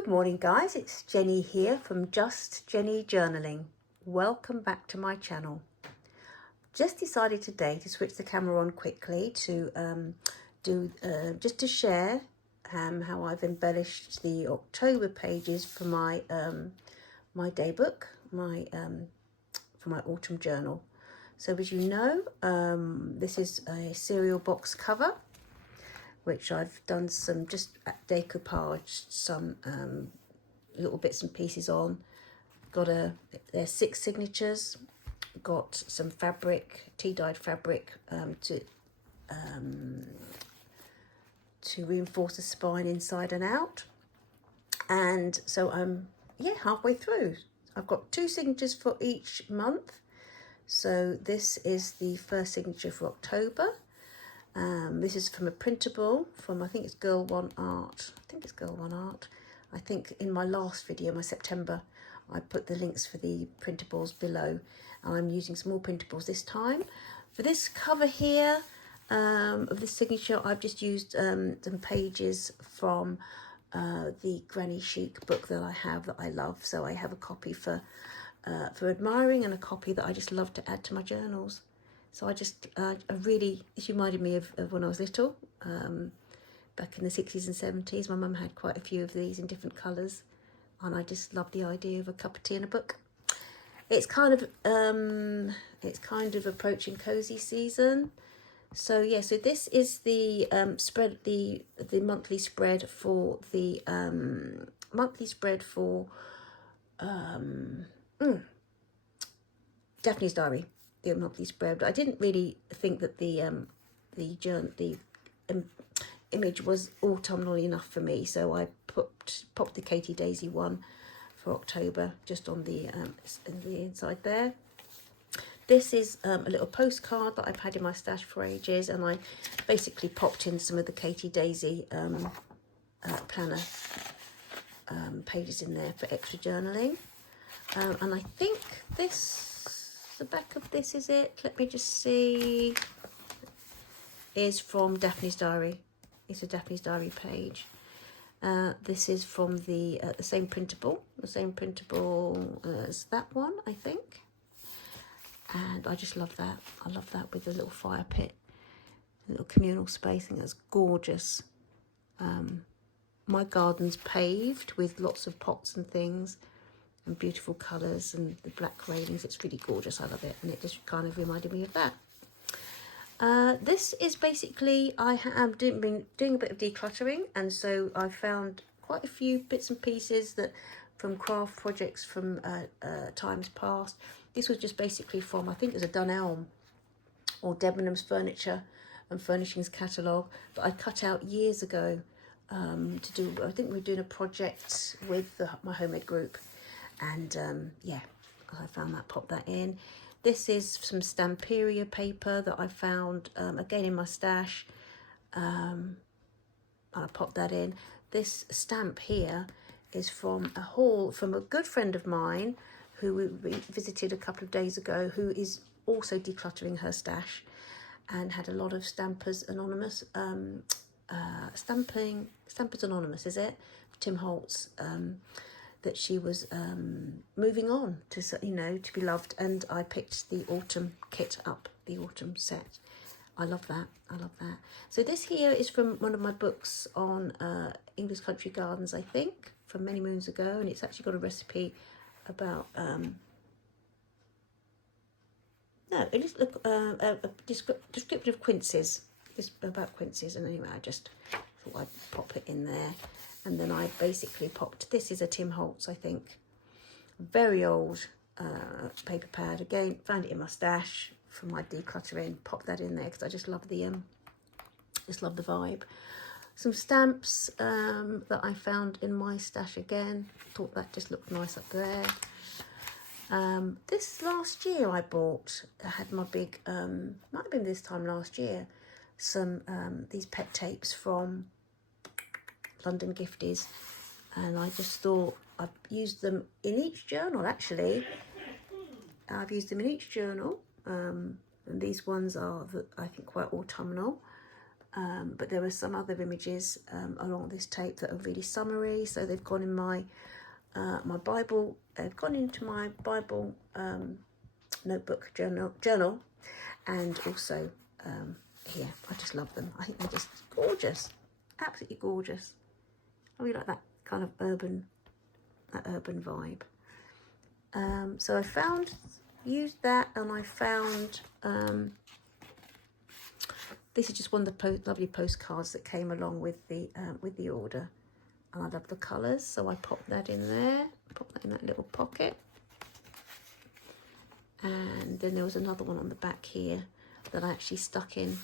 Good morning guys, it's Jenny here from Just Jenny Journaling. Welcome back to my channel. Just decided today to switch the camera on quickly to just to share how I've embellished the October pages for my my day book, for my autumn journal. So as you know, this is a cereal box cover, which I've done some just decoupage, some little bits and pieces on. There's 6 signatures. Got some fabric, tea-dyed fabric, to reinforce the spine inside and out. And so I'm halfway through. I've got 2 signatures for each month. So this is the first signature for October. This is from a printable from, I think it's Girl One Art. I think in my last video, my September, I put the links for the printables below. And I'm using some more printables this time. For this cover here of this signature, I've just used some pages from the Granny Chic book that I have that I love. So I have a copy for admiring and a copy that I just love to add to my journals. So this reminded me of when I was little, back in the 60s and 70s. My mum had quite a few of these in different colours, and I just love the idea of a cup of tea and a book. It's kind of approaching cosy season. So yeah, so this is the spread, the monthly spread for the Daphne's Diary. The monthly spread. I didn't really think that the image was autumnal enough for me, so I popped the Katie Daisy one for October just on the inside there. This is a little postcard that I've had in my stash for ages, and I basically popped in some of the Katie Daisy planner pages in there for extra journaling. And I think the back of this is it. Let me just see. Is from Daphne's Diary. It's a Daphne's Diary page. This is from the same printable as that one, I think. And I just love that. I love that with the little fire pit, a little communal space. I think that's gorgeous. My garden's paved with lots of pots and things, and beautiful colours, and the black railings. It's really gorgeous. I love it, and it just kind of reminded me of that. This is basically, I have been doing a bit of decluttering, and so I found quite a few bits and pieces that from craft projects from times past. This was just basically from, I think it was a Dunelm or Debenhams Furniture and Furnishings catalogue that I cut out years ago to do. I think we were doing a project with my homemade group. And yeah, I found that, popped that in. This is some Stamperia paper that I found again in my stash. I popped that in. This stamp here is from a haul from a good friend of mine who we visited a couple of days ago, who is also decluttering her stash and had a lot of Stampers Anonymous, Stampers Anonymous, is it? Tim Holtz. That she was moving on to, to be loved, and I picked the autumn kit up, the autumn set. I love that. So this here is from one of my books on English country gardens, I think, from many moons ago, and it's actually got a recipe about descriptive of quinces. Just about quinces, and anyway, I just thought I'd pop it in there. And then I basically popped, this is a Tim Holtz, I think, very old paper pad. Again, found it in my stash from my decluttering. Popped that in there because I just love the vibe. Some stamps that I found in my stash again. Thought that just looked nice up there. This last year I bought, I had my big, might have been this time last year, some these pet tapes from London Gifties, and I just thought I've used them in each journal. Actually, I've used them in each journal, and these ones are, I think, quite autumnal. but there are some other images along this tape that are really summery, so they've gone in my my Bible. They've gone into my Bible notebook journal, and also here. I just love them. I think they're just gorgeous, absolutely gorgeous. I really like that kind of urban vibe. So I used that, and I found this is just one of the lovely postcards that came along with the order, and I love the colours, so I popped that in there, pop that in that little pocket. And then there was another one on the back here that I actually stuck in.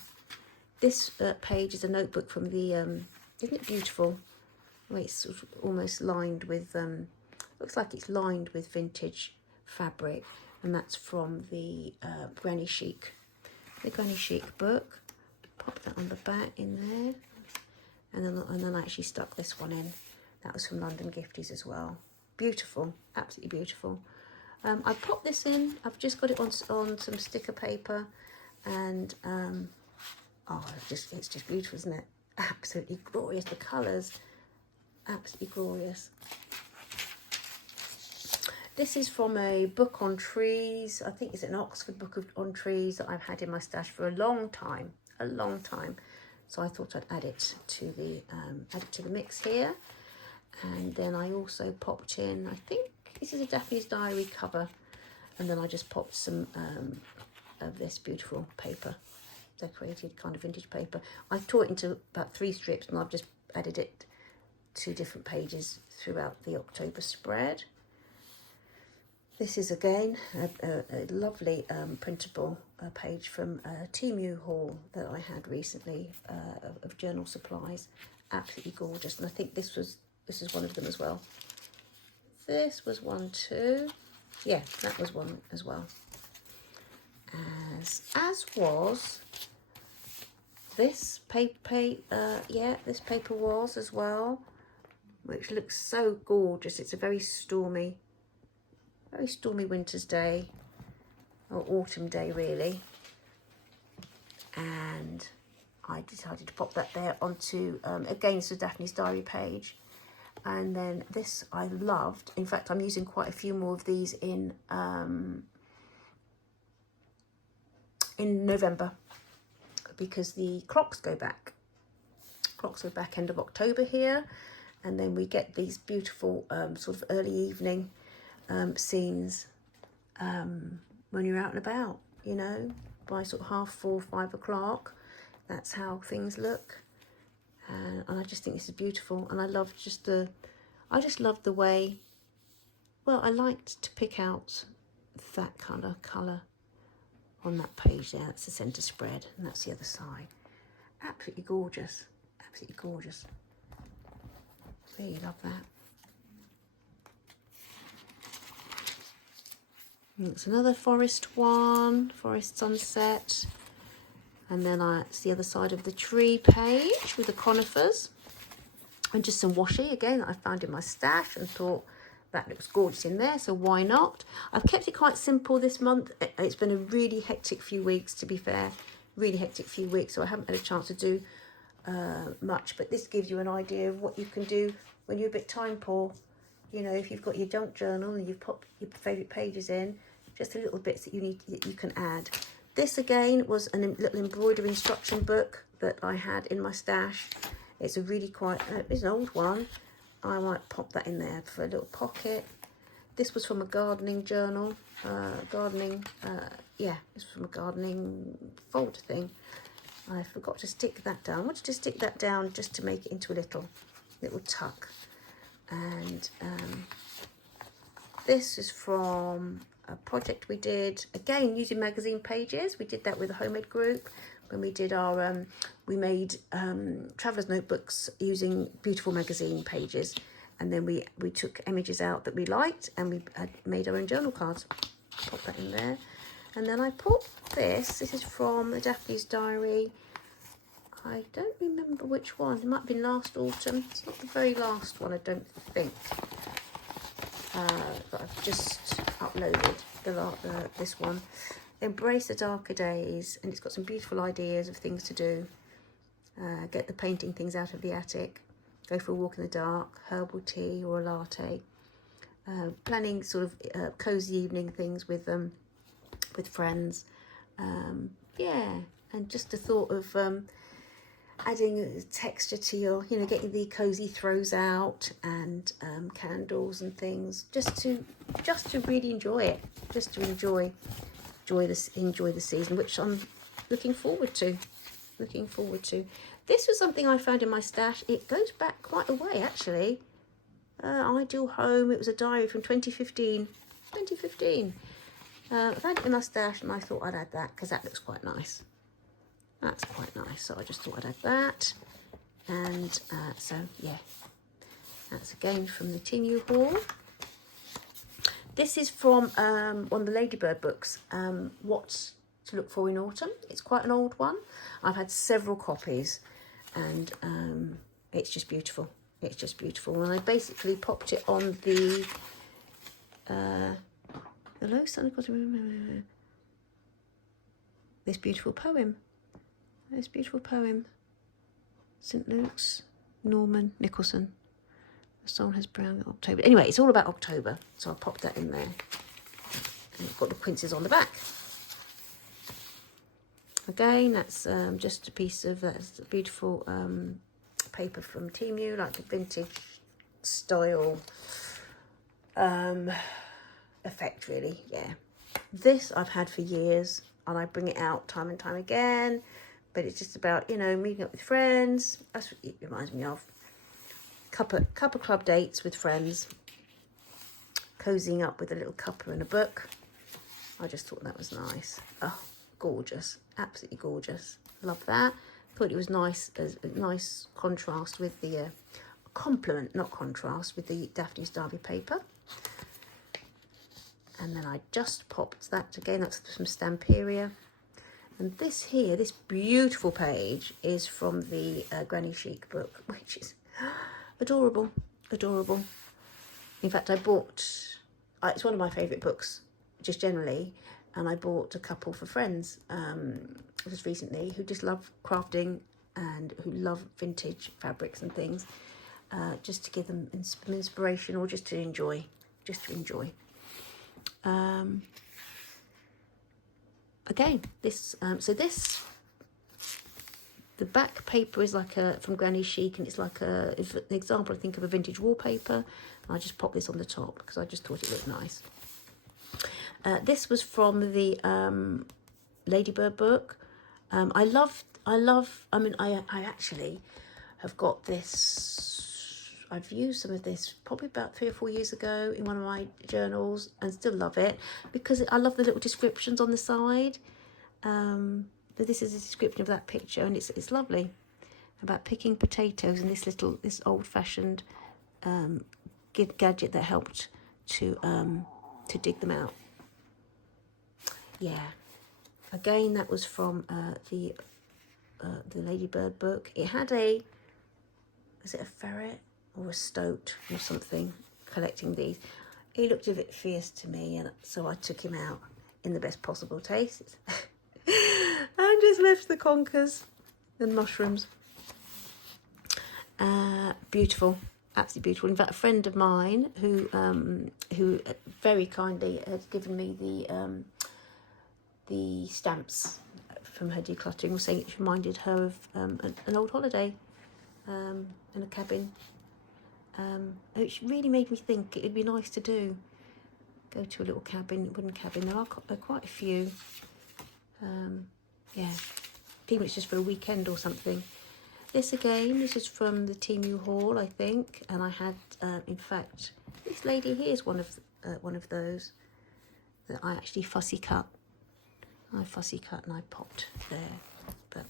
This page is a notebook from the isn't it beautiful? Well, it's sort of almost lined with looks like it's lined with vintage fabric, and that's from the Granny Chic book. Pop that on the back in there, and then I actually stuck this one in. That was from London Gifties as well. Beautiful, absolutely beautiful. I popped this in. I've just got it on some sticker paper, and oh, it's just beautiful, isn't it? Absolutely glorious. The colours, absolutely glorious. This is from a book on trees. I think it's an Oxford book on trees that I've had in my stash for a long time. So I thought I'd add it to the mix here. And then I also popped in, I think this is a Daphne's Diary cover, and then I just popped some of this beautiful paper, decorated kind of vintage paper. I've tore it into about 3 strips, and I've just added it to different pages throughout the October spread. This is again a lovely printable page from a Temu haul that I had recently of journal supplies. Absolutely gorgeous, and I think this is one of them as well. This was one too. Yeah, that was one as well. As was this paper. This paper was as well, which looks so gorgeous. It's a very stormy winter's day, or autumn day really, and I decided to pop that there onto again, it's a Daphne's Diary page. And then this I loved. In fact, I'm using quite a few more of these in November, because the clocks go back. Clocks go back end of October here, and then we get these beautiful sort of early evening scenes when you're out and about, you know, by sort of 4:30, 5 o'clock. That's how things look. And I just think this is beautiful, and I love I just love the way, well, I liked to pick out that kind of colour on that page there. That's the centre spread, and that's the other side. Absolutely gorgeous, absolutely gorgeous. Really love that. And it's another forest one, forest sunset. And then it's the other side of the tree page with the conifers. And just some washi, again, that I found in my stash and thought that looks gorgeous in there, so why not? I've kept it quite simple this month. It's been a really hectic few weeks, to be fair. Really hectic few weeks, so I haven't had a chance to do much. But this gives you an idea of what you can do when you're a bit time poor. You know, if you've got your junk journal and you've popped your favourite pages in, just the little bits that you can add. This again was a little embroidery instruction book that I had in my stash. It's a really it's an old one. I might pop that in there for a little pocket. This was from a gardening journal. It's from a gardening folder thing. I forgot to stick that down. I wanted to stick that down just to make it into a little tuck. And this is from a project we did, again using magazine pages. We did that with a homemade group when we did our we made travelers notebooks using beautiful magazine pages, and then we took images out that we liked, and we made our own journal cards. Pop that in there. And then I put this is from the Daphne's Diary. I don't remember which one. It might have been last autumn. It's not the very last one, I don't think. But I've just uploaded this one. Embrace the Darker Days, and it's got some beautiful ideas of things to do. get the painting things out of the attic, go for a walk in the dark, herbal tea or a latte, planning sort of cozy evening things with friends. Yeah, and just the thought of adding texture to your, you know, getting the cozy throws out and candles and things, just to really enjoy it, just to enjoy the season, which I'm looking forward to. This was something I found in my stash. It goes back quite a way, actually. Ideal Home. It was a diary from 2015. I found it in my stash and I thought I'd add that because that looks quite nice. That's quite nice, so I just thought I'd add that. And so yeah, that's again from the Timu haul. This is from one of the Ladybird books, What to Look For in Autumn. It's quite an old one. I've had several copies, and it's just beautiful. It's just beautiful. And I basically popped it on the low sun. This beautiful poem. St. Luke's, Norman Nicholson. The song has brown October. Anyway, it's all about October, so I popped that in there. And it's got the quinces on the back. Again, that's just a piece of that's beautiful paper from Timu, like a vintage style effect, really. Yeah, this I've had for years, and I bring it out time and time again. But it's just about, you know, meeting up with friends. That's what it reminds me of. Cuppa club dates with friends, cozying up with a little cuppa and a book. I just thought that was nice. Oh, gorgeous, absolutely gorgeous. Love that. Thought it was nice, as a nice contrast with the complement, not contrast, with the Daphne's Derby paper. And then I just popped that again. That's from Stamperia. And this here, this beautiful page, is from the Granny Chic book, which is adorable, adorable. In fact, I bought, it's one of my favourite books, just generally, and I bought a couple for friends just recently who just love crafting and who love vintage fabrics and things, just to give them some inspiration or just to enjoy, Again, this the back paper is like from Granny Chic, and it's like an example, I think, of a vintage wallpaper. I just popped this on the top because I just thought it looked nice. This was from the Ladybird book. I mean, I actually have got this. I've used some of this probably about 3 or 4 years ago in one of my journals, and still love it because I love the little descriptions on the side. But this is a description of that picture, and it's lovely, about picking potatoes in this old-fashioned gadget that helped to dig them out. Yeah, again, that was from the Ladybird book. It had is it a ferret or a stoat or something collecting these? He looked a bit fierce to me, and so I took him out in the best possible taste. And just left the conkers and mushrooms. Beautiful, absolutely beautiful. In fact, a friend of mine who very kindly had given me the stamps from her decluttering, was saying it reminded her of an old holiday in a cabin. It really made me think it'd be nice to go to a little wooden cabin. There are quite a few. Yeah, even it's just for a weekend or something. This is from the Timu haul, I think, and I had, in fact, this lady here is one of those that I actually fussy cut. I fussy cut and I popped there, but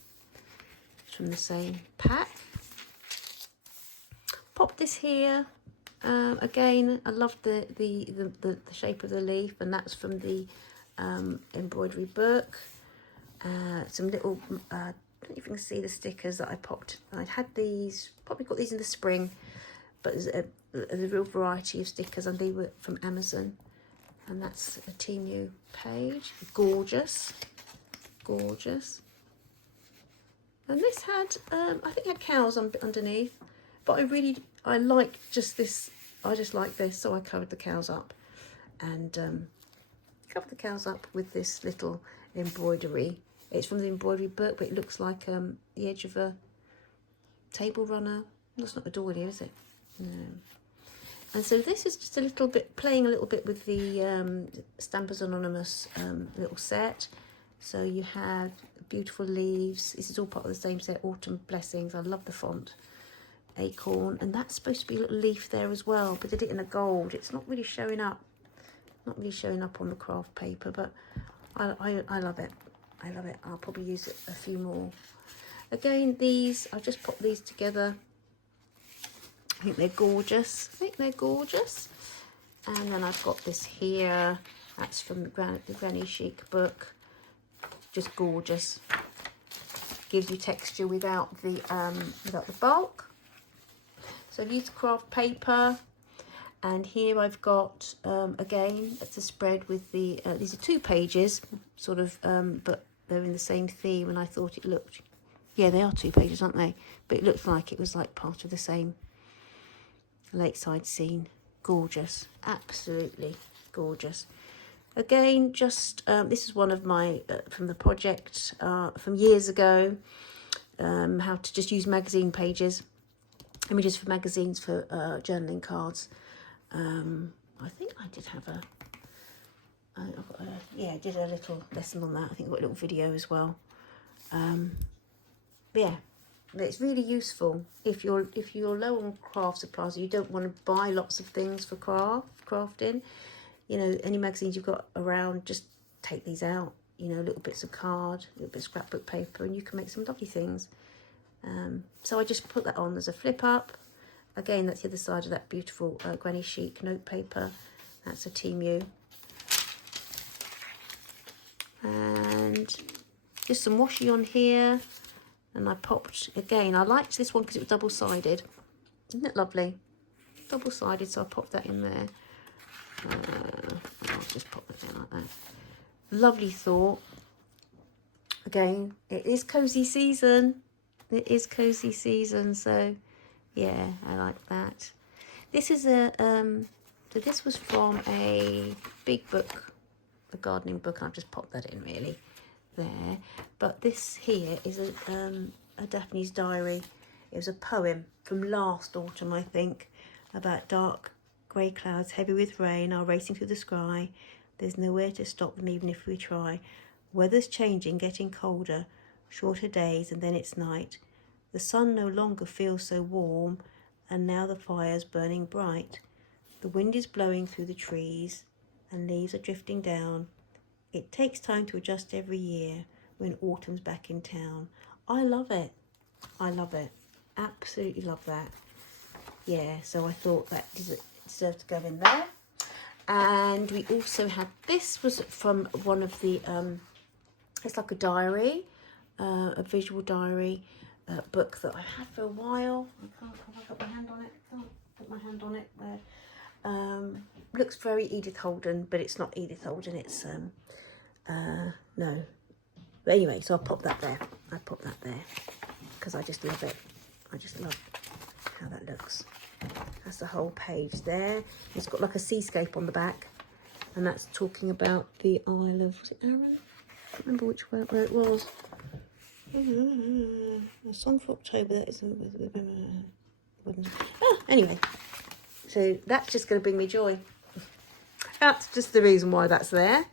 it's from the same pack. Pop this here. Again, I love the shape of the leaf, and that's from the embroidery book. Some little, I don't know if you can see the stickers that I popped. I'd had these, probably got these in the spring, but there's a real variety of stickers, and they were from Amazon. And that's a Timu page. Gorgeous, gorgeous. And this had, I think it had cows underneath, but I like just this, I just like this, so I covered the cows up. And covered the cows up with this little embroidery. It's from the embroidery book, but it looks like the edge of a table runner. That's not a doily, is it? No. And so this is just a little bit, playing a little bit with the Stampers Anonymous little set. So you have beautiful leaves. This is all part of the same set, Autumn Blessings. I love the font. Acorn, and that's supposed to be a little leaf there as well, but they did it in a gold. It's not really showing up. Not really showing up on the craft paper, but I love it. I love it. I'll probably use it a few more. Again, these, I've just put these together. I think they're gorgeous. And then I've got this here. That's from the Granny Chic book. Just gorgeous. Gives you texture without the bulk. So I've used craft paper. And here I've got, again, it's a spread with the, these are 2 pages, sort of, but they're in the same theme, and I thought it looked, yeah, they are 2 pages, aren't they? But it looked like it was like part of the same lakeside scene. Gorgeous, absolutely gorgeous. Again, just, this is one of my, from the project from years ago, how to just use magazine pages, images for magazines for journaling cards. I think I did have I did a little lesson on that. I think I've got a little video as well. Yeah, but it's really useful if you're low on craft supplies, you don't want to buy lots of things for crafting. You know, any magazines you've got around, just take these out. You know, little bits of card, little bit of scrapbook paper, and you can make some lovely things. So I just put that on as a flip up. Again, that's the other side of that beautiful Granny Chic note paper. That's a Temu. And just some washi on here. And I popped, again, I liked this one because it was double-sided. Isn't it lovely? Double-sided, so I popped that in there. I'll just pop that down like that. Lovely thought. Again, it is cozy season. It is cozy season, so... yeah, I like that. This is a, so this was from a big book, a gardening book. I've just popped that in really there. But this here is a Daphne's diary. It was a poem from last autumn, I think, about dark grey clouds heavy with rain are racing through the sky. There's nowhere to stop them even if we try. Weather's changing, getting colder, shorter days and then it's night. The sun no longer feels so warm, and now the fire's burning bright. The wind is blowing through the trees, and leaves are drifting down. It takes time to adjust every year when autumn's back in town. I love it. I love it. Absolutely love that. Yeah, so I thought that deserved to go in there. And we also had, this was from one of the, it's like a diary, a visual diary. Book that I've had for a while. Have I got my hand on it? Can't put my hand on it there. Looks very Edith Holden, but it's not Edith Holden, it's no. But anyway, so I'll pop that there. I pop that there because I just love it. I just love how that looks. That's the whole page there. It's got like a seascape on the back, and that's talking about the Isle of, was it Arran? I can't remember where it was. A song for October, that is anyway, so that's just going to bring me joy. That's just the reason why that's there.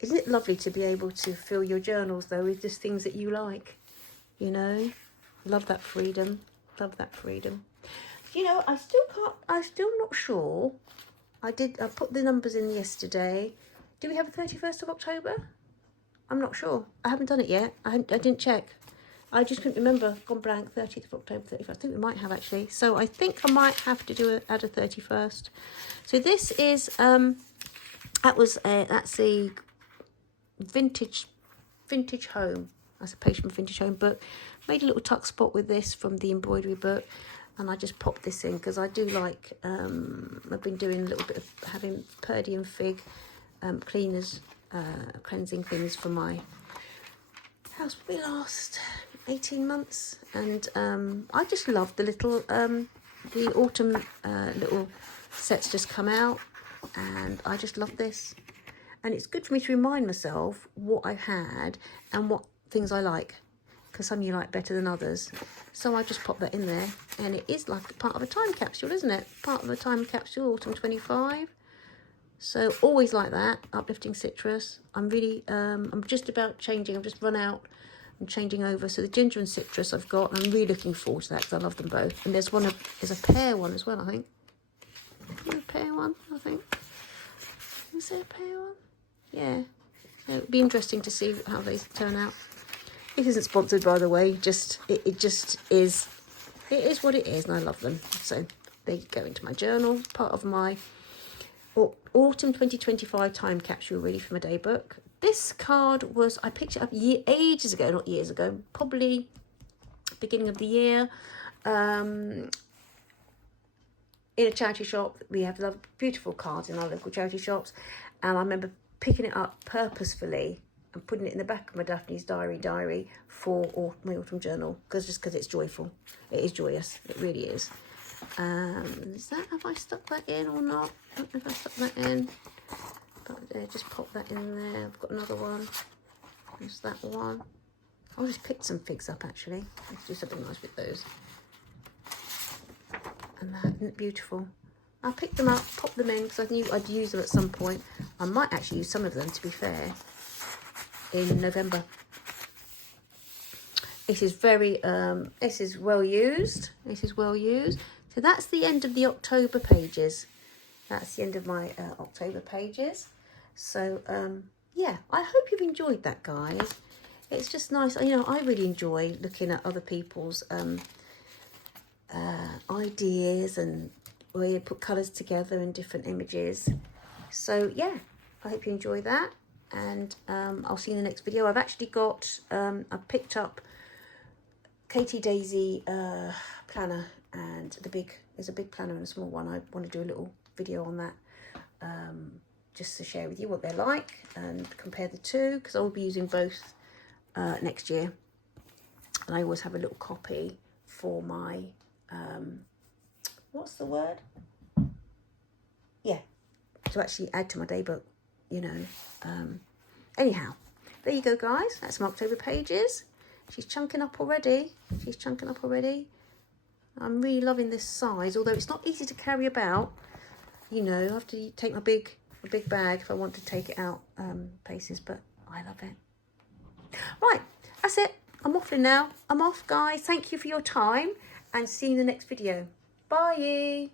Isn't it lovely to be able to fill your journals though with just things that you like, you know? Love that freedom. You know, I'm still not sure. I put the numbers in yesterday. Do we have a 31st of October? I'm not sure. I haven't done it yet. I didn't check. I just couldn't remember. Gone blank. 30th of October, 31st. I think we might have actually. So I think I might have to add a 31st. So this is that's a vintage home. That's a page from Vintage Home book. Made a little tuck spot with this from the embroidery book, and I just popped this in because I do like. I've been doing a little bit of having Purdy and Fig cleaners. Cleansing things for my house probably last 18 months, and I just love the little the autumn little sets just come out, and I just love this. And it's good for me to remind myself what I've had and what things I like, because some you like better than others. So I just pop that in there, and it is like part of a time capsule, isn't it? Part of a time capsule, autumn 25. So always like that, uplifting citrus. I'm really, I'm just about changing. I've just run out. I'm changing over. So the ginger and citrus I've got, and I'm really looking forward to that because I love them both. And there's there's a pear one as well, I think. Is there a pear one, I think? Is there a pear one? Yeah. So it'd be interesting to see how they turn out. It isn't sponsored, by the way. It just is. It is what it is, and I love them. So they go into my journal, part of my autumn 2025 time capsule, really, for my day book. This card was, I picked it up ages ago, not years ago, probably beginning of the year, in a charity shop. We have beautiful cards in our local charity shops, and I remember picking it up purposefully and putting it in the back of my Daphne's diary for my autumn journal, because it's joyful. It is joyous. It really is. Have I stuck that in or not? I don't know if I stuck that in, but just pop that in there. I've got another one. There's that one. I'll just pick some figs up, actually. Let's do something nice with those. And that, isn't it beautiful? I picked them up, popped them in, because I knew I'd use them at some point. I might actually use some of them, to be fair, in November. It is very, this is well used. This is well used. So that's the end of the October pages. That's the end of my October pages. So, yeah, I hope you've enjoyed that, guys. It's just nice. You know, I really enjoy looking at other people's ideas and where you put colours together and different images. So, yeah, I hope you enjoy that. And I'll see you in the next video. I've actually got, I've picked up Katie Daisy planner, and there's a big planner and a small one. I want to do a little video on that, just to share with you what they're like and compare the two, because I will be using both next year. And I always have a little copy for my, what's the word? Yeah, to actually add to my day book, you know. Anyhow, there you go, guys. That's my October pages. She's chunking up already. She's chunking up already. I'm really loving this size, although it's not easy to carry about. You know, I have to take my big bag if I want to take it out places, but I love it. Right, that's it. I'm off now. I'm off, guys. Thank you for your time, and see you in the next video. Bye.